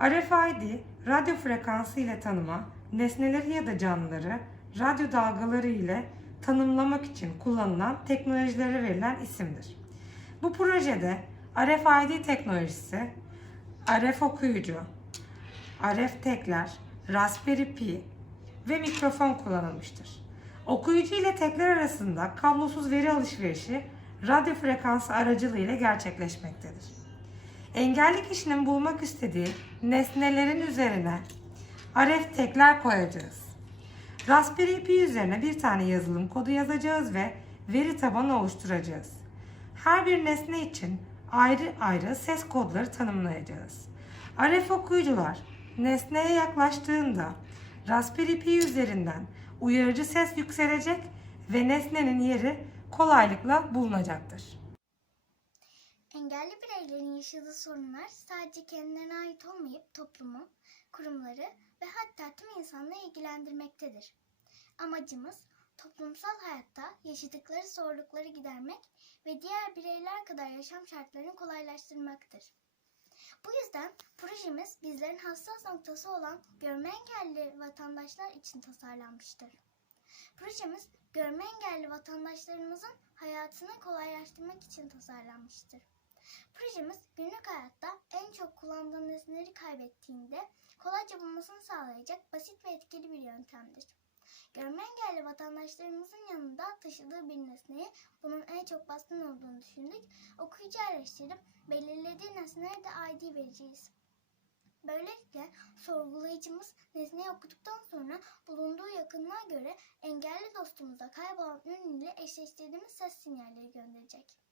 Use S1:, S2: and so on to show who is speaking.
S1: RFID, radyo frekansı ile tanıma, nesneleri ya da canlıları radyo dalgaları ile tanımlamak için kullanılan teknolojilere verilen isimdir. Bu projede RFID teknolojisi, RF okuyucu, RF tekler, Raspberry Pi ve mikrofon kullanılmıştır. Okuyucu ile tekler arasında kablosuz veri alışverişi radyo frekansı aracılığıyla gerçekleşmektedir. Engelli kişinin bulmak istediği nesnelerin üzerine RF tekler koyacağız. Raspberry Pi üzerine bir tane yazılım kodu yazacağız ve veri tabanı oluşturacağız. Her bir nesne için ayrı ayrı ses kodları tanımlayacağız. RF okuyucular nesneye yaklaştığında Raspberry Pi üzerinden uyarıcı ses yükselecek ve nesnenin yeri kolaylıkla bulunacaktır.
S2: Engelli bireylerin yaşadığı sorunlar sadece kendilerine ait olmayıp toplumu, kurumları ve hatta tüm insanları ilgilendirmektedir. Amacımız toplumsal hayatta yaşadıkları zorlukları gidermek ve diğer bireyler kadar yaşam şartlarını kolaylaştırmaktır. Bu yüzden projemiz bizlerin hassas noktası olan görme engelli vatandaşlar için tasarlanmıştır. Projemiz görme engelli vatandaşlarımızın hayatını kolaylaştırmak için tasarlanmıştır. Günlük hayatta en çok kullandığı nesneleri kaybettiğinde kolayca bulmasını sağlayacak basit ve etkili bir yöntemdir. Görme engelli vatandaşlarımızın yanında taşıdığı bir nesneyi bunun en çok baskın olduğunu düşündük. Okuyucu araştırıp belirlediği nesnelere de ID vereceğiz. Böylelikle sorgulayıcımız nesneyi okuduktan sonra bulunduğu yakınlığa göre engelli dostumuza kaybolan ürün ile eşleştirdiğimiz ses sinyalleri gönderecek.